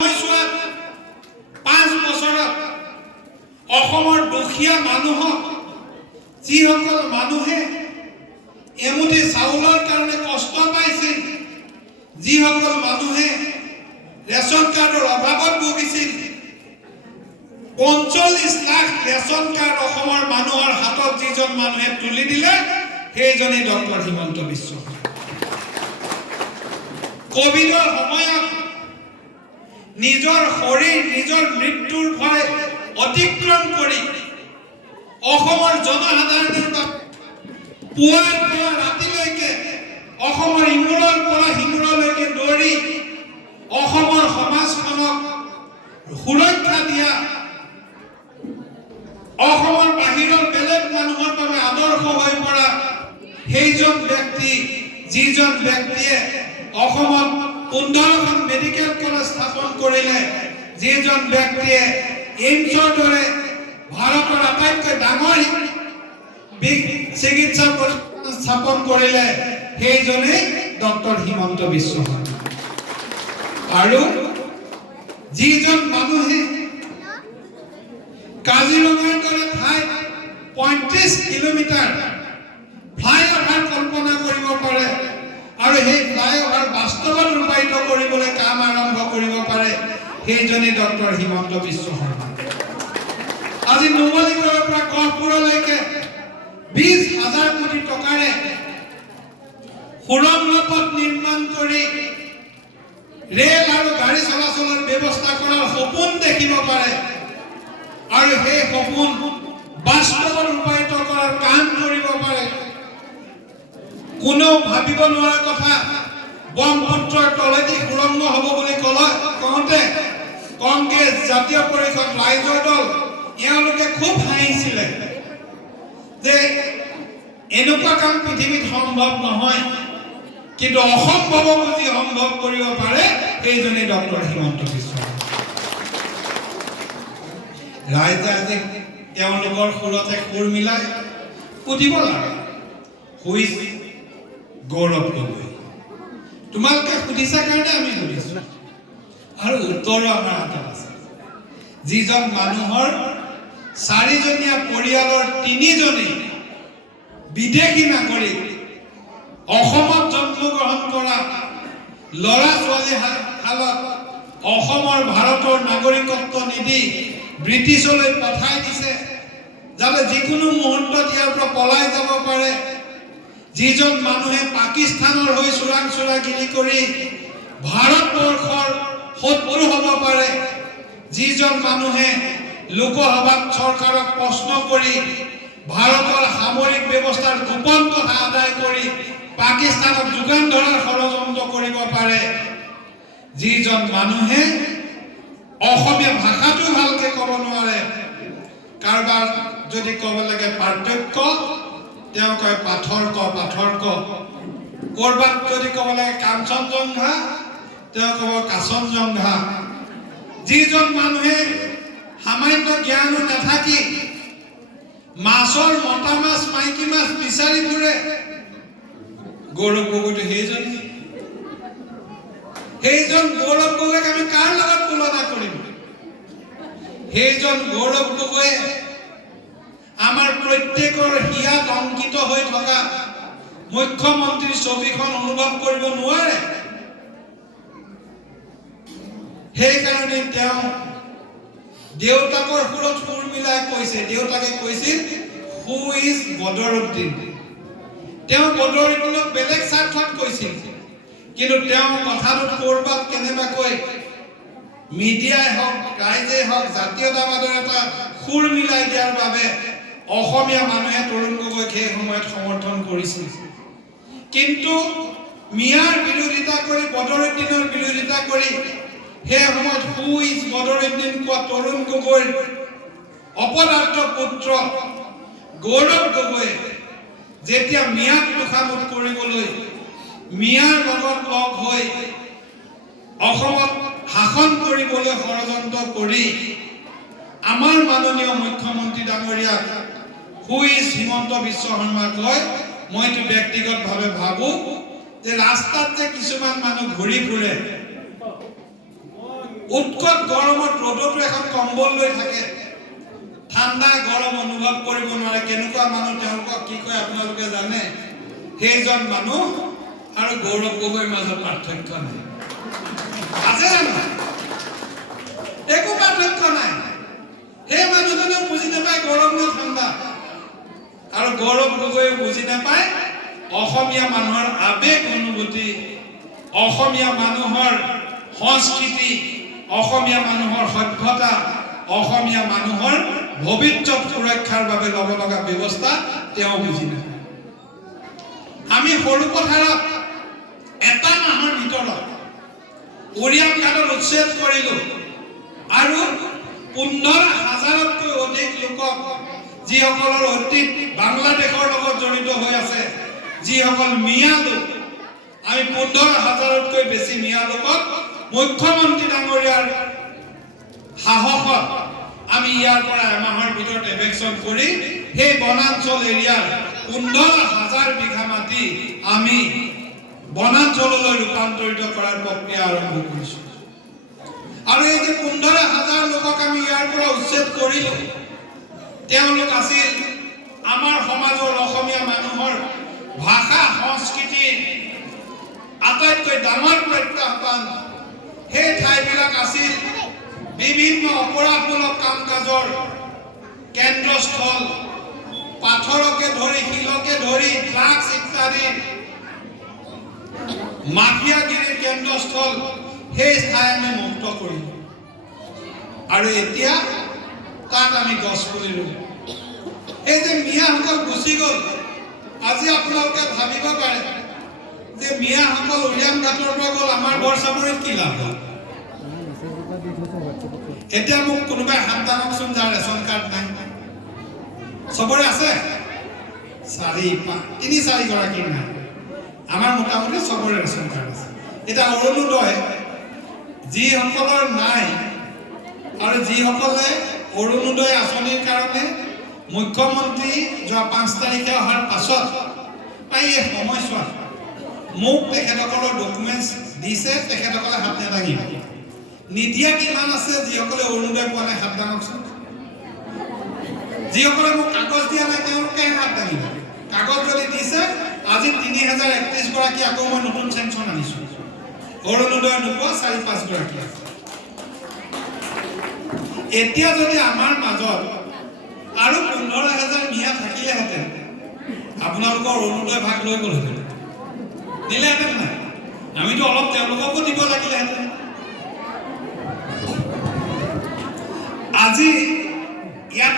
5 বছৰত অসমৰ দুখীয়া মানুহক যিসকল মানুহে এমুঠি চাউলৰ কাৰণে কষ্ট পাইছিল, যিসকল মানুহে ৰেচন কাৰ্ডৰ অভাৱত ভুগিছিল, 45 লাখ ৰেচন কাৰ্ড অসমৰ মানুহৰ হাতত যিজন মানুহে তুলি দিলে সেইজনেই ডক্টৰ হিমন্ত বিশ্ব শৰ্মা। কোভিডৰ সময়ত নিজৰ শৰীৰ নিজৰ মৃত্যুৰ ভয় অতিক্ৰম কৰি অসমৰ জনসাধাৰণৰ পুৱাৰ পৰা ৰাতিলৈকে অসমৰ ইমূৰৰ পৰা সিমূৰলৈকে দৌৰি অসমৰ সমাজখনক সুৰক্ষা দিয়া, অসমৰ বাহিৰৰ বেলেগ মানুহৰ বাবে আদৰ্শ হৈ পৰা সেইজন ব্যক্তি, যিজন ব্যক্তিয়ে অসমত 15খন মেডিকেল কলেজ স্থাপন কৰিলে, যিজন ব্যক্তিয়ে এইমছৰ দৰে ভাৰতৰ আটাইতকৈ ডাঙৰ চিকিৎসা প্ৰতিষ্ঠান স্থাপন কৰিলে, সেইজনেই ডক্টৰ হিমন্ত বিশ্ব শৰ্মা। আৰু যিজন মানুহে কাজিৰঙাৰ দৰে ঠাইত 35 কিলোমিটাৰ ফ্লাইঅভাৰ কল্পনা কৰিব পাৰে আৰু সেই ফ্লাইঅভাৰ বাস্তৱত ৰূপায়িত কৰিবলৈ কাম আৰম্ভ কৰিব পাৰে, সেইজনেই ডক্টৰ হিমন্ত বিশ্ব শৰ্মা। আজি নুমলীগড়ৰ পৰা গহপুৰলৈকে 20,000 কোটি টকাৰে সুৰংগ পথ নিৰ্মাণ কৰি ৰেল আৰু গাড়ী চলাচলৰ ব্যৱস্থা কৰাৰ সপোন দেখিব পাৰে আৰু সেই সপোন বাস্তৱত ৰূপায়িত কৰাৰ কাম কৰিব পাৰে। কোনেও ভাবিব নোৱাৰা কথা, ব্ৰহ্মপুত্ৰৰ তলেদি সুৰংগ হ'ব বুলি কওঁতে কংগ্ৰেছ জাতীয় পৰিষদ ৰাইজৰ দল এওঁলোকে খুব হাঁহিছিলে যে এনেকুৱা কাম পৃথিৱীত সম্ভৱ নহয়, কিন্তু অসম্ভৱক যি সম্ভৱ কৰিব পাৰে সেইজনেই ডক্টৰ হিমন্ত বিশ্ব শৰ্মা। ৰাইজে আজি তেওঁলোকৰ সুৰতে সুৰ মিলাই সুধিব লাগে, হুইজ গৌৰৱ গগৈ? তোমালোকে সুধিছা কাৰণে আমি সুধিছো আৰু উত্তৰো আমাৰ হাতত আছে। যিজন মানুহৰ 4জনীয়া পৰিয়ালৰ 3জনেই বিদেশী নাগৰিক, অসমত জন্মগ্ৰহণ কৰা ল'ৰা ছোৱালী হালত অসমৰ ভাৰতৰ নাগৰিকত্ব নিদি ব্ৰিটিছলৈ পঠাই দিছে যাতে যিকোনো মুহূৰ্তত ইয়াৰ পৰা পলাই যাব পাৰে। যিজন মানুহে পাকিস্তানৰ হৈ চোৰাংচোৰাগিৰি কৰি ভাৰতবৰ্ষৰ শত্ৰু হ'ব পাৰে, যিজন মানুহে লোকসভাত চৰকাৰক প্ৰশ্ন কৰি ভাৰতৰ সামৰিক ব্যৱস্থাৰ গোপন কথা আদায় কৰি পাকিস্তানক যোগান ধৰাৰ ষড়যন্ত্ৰ কৰিব পাৰে, যিজন মানুহে অসমীয়া ভাষাটো ভালকে ক'ব নোৱাৰে, কাৰোবাৰ যদি ক'ব লাগে পাৰ্থক্য তেওঁ কয় পাথৰ ক, ক'ৰবাত যদি ক'ব লাগে কাঞ্চনজংঘা তেওঁ ক'ব কাঞ্চনজংঘা, যিজন মানুহে সামান্য জ্ঞানো নাথাকি মাছৰ মতা মাছ মাইকী মাছ বিচাৰি ফুৰে, গৌৰৱ গগৈটো সেইজন গৌৰৱ গগৈক আমি কাৰ লগত তুলনা কৰিম? সেইজন গৌৰৱ গগৈ আমাৰ প্ৰত্যেকৰ হিয়াত অংকিত হৈ থকা মুখ্যমন্ত্ৰীৰ ছবিখন অনুভৱ কৰিব নোৱাৰে। সেইকাৰণে তেওঁ দেউতাকৰ সুৰত সুৰ মিলাই কৈছে, দেউতাকে কৈছিল হু ইজ বদৰুদ্দিন। তেওঁ বদৰুদ্দিনক বেলেগ স্বাৰ্থত কৈছিল, কিন্তু তেওঁ কথাটোত ক'ৰবাত কেনেবাকৈ মিডিয়াই হওক ৰাইজেই হওক জাতীয়তাবাদৰ এটা সুৰ মিলাই দিয়াৰ বাবে অসমীয়া মানুহে তৰুণ গগৈক সেই সময়ত সমৰ্থন কৰিছিল। কিন্তু মিয়াৰ বিৰোধিতা কৰি বদৰুদ্দিনৰ বিৰোধিতা কৰি সেই সময়ত হু ইজ বদৰুদ্দিন কোৱা তৰুণ গগৈৰ অপদাৰ্থ পুত্ৰ গৌৰৱ গগৈ যেতিয়া মিয়াক তোষামোদ কৰিবলৈ মিয়াৰ লগত লগ হৈ অসমত শাসন কৰিবলৈ ষড়যন্ত্ৰ কৰি আমাৰ মাননীয় মুখ্যমন্ত্ৰী ডাঙৰীয়াক হু ইজ হিমন্ত বিশ্ব শৰ্মা কয়, মইতো ব্যক্তিগতভাৱে ভাবো যে ৰাস্তাত যে কিছুমান মানুহ ঘূৰি ফুৰে উৎকট গৰমত ৰ'দতো এখন কম্বল লৈ থাকে, ঠাণ্ডা গৰম অনুভৱ কৰিব নোৱাৰে। কেনেকুৱা মানুহ তেওঁলোকক কি কয় আপোনালোকে জানে? সেইজন মানুহ আৰু গৌৰৱ গগৈৰ মাজত পাৰ্থক্য নাই। আছে জানো? একো পাৰ্থক্য নাই। সেই মানুহজনেও বুজি নাপায় গৰম নে ঠাণ্ডা, আৰু গৌৰৱ গগৈয়ে বুজি নাপায় অসমীয়া মানুহৰ আবেগ অনুভূতি, অসমীয়া মানুহৰ সংস্কৃতি, অসমীয়া মানুহৰ সভ্যতা, অসমীয়া মানুহৰ ভৱিষ্যত সুৰক্ষাৰ বাবে ল'ব লগা ব্যৱস্থা তেওঁ বুজি নাপায়। আমি সৰু পথাৰত এটা মাহৰ ভিতৰত উৰিয়াম ঘাটত উচ্ছেদ কৰিলো আৰু 15,000তকৈ অধিক লোকক, যিসকলৰ অতীত বাংলাদেশৰ লগত জড়িত হৈ আছে, যিসকল মিয়া লোক, আমি 15,000তকৈ বেছি মিয়া লোকক মুখ্যমন্ত্ৰী ডাঙৰীয়াৰ সাহসত আমি ইয়াৰ পৰা এমাহৰ ভিতৰত এভেকশ্যন কৰি সেই বনাঞ্চল এৰিয়াৰ 15,000 বিঘা মাটি আমি বনাঞ্চললৈ ৰূপান্তৰিত কৰাৰ প্ৰক্ৰিয়া আৰম্ভ কৰিছোঁ। আৰু এই যে 15,000 লোকক আমি ইয়াৰ পৰা উচ্ছেদ কৰিলো, তেওঁলোক আছিল আমাৰ সমাজৰ অসমীয়া মানুহৰ ভাষা সংস্কৃতিৰ আটাইতকৈ ডাঙৰ প্ৰত্যাহ্বান। সেই ঠাইবিলাক আছিল বিভিন্ন অপৰাধমূলক কাম কাজৰ কেন্দ্ৰস্থল, পাথৰকে ধৰি শিলকে ধৰি ড্ৰাগছ ইত্যাদি মাফিয়াগিৰিৰ কেন্দ্ৰস্থল। সেই ঠাই আমি মুক্ত কৰিলো আৰু এতিয়া তাত আমি গছ পুলি ৰুলো। এই যে মিয়াসকল গুচি গ'ল, আজি আপোনালোকে ভাবিব পাৰে যে মিয়াসকল উৰিয়াম ঘাটৰ পৰা গ'ল, আমাৰ বৰচাপৰিত কি লাভ হ'ল? এতিয়া মোক কোনোবাই হাত দাঙকচোন যাৰ ৰেচন কাৰ্ড নাই। চবৰে আছে? 3-4 গৰাকীৰ নাই। আমাৰ মোটামুটি চবৰে ৰেচন কাৰ্ড আছে। এতিয়া অৰুণোদয় যিসকলৰ নাই আৰু যিসকলে অৰুণোদয় আঁচনিৰ কাৰণে মুখ্যমন্ত্ৰী যোৱা 5 তাৰিখে অহাৰ পাছত এই সময়ছোৱাত মোক তেখেতসকলৰ ডকুমেণ্টছ দিছে, তেখেতসকলে হাত নেদাঙিব। নিদিয়া কিমান আছে যিসকলে অৰুণোদয় পোৱা নাই? হাত দাঙকচোন। যিসকলে মোক কাগজ দিয়া নাই তেওঁলোকে হাত দাঙিব। কাগজ যদি দিছে, আজি 3031 গৰাকী আকৌ মই নতুন চেংচন আনিছোঁ। অৰুণোদয় নোপোৱা 4-5 গৰাকী আছে। এতিয়া যদি আমাৰ মাজত আৰু 15,000 মিয়া থাকিলেহেঁতেন, আপোনালোকৰ অৰুণোদয় ভাগ লৈ গ'লহেঁতেন, দিলেহেঁতেন নাই? আমিতো অলপ তেওঁলোককো দিব লাগিলেহেঁতেন। আজি ইয়াত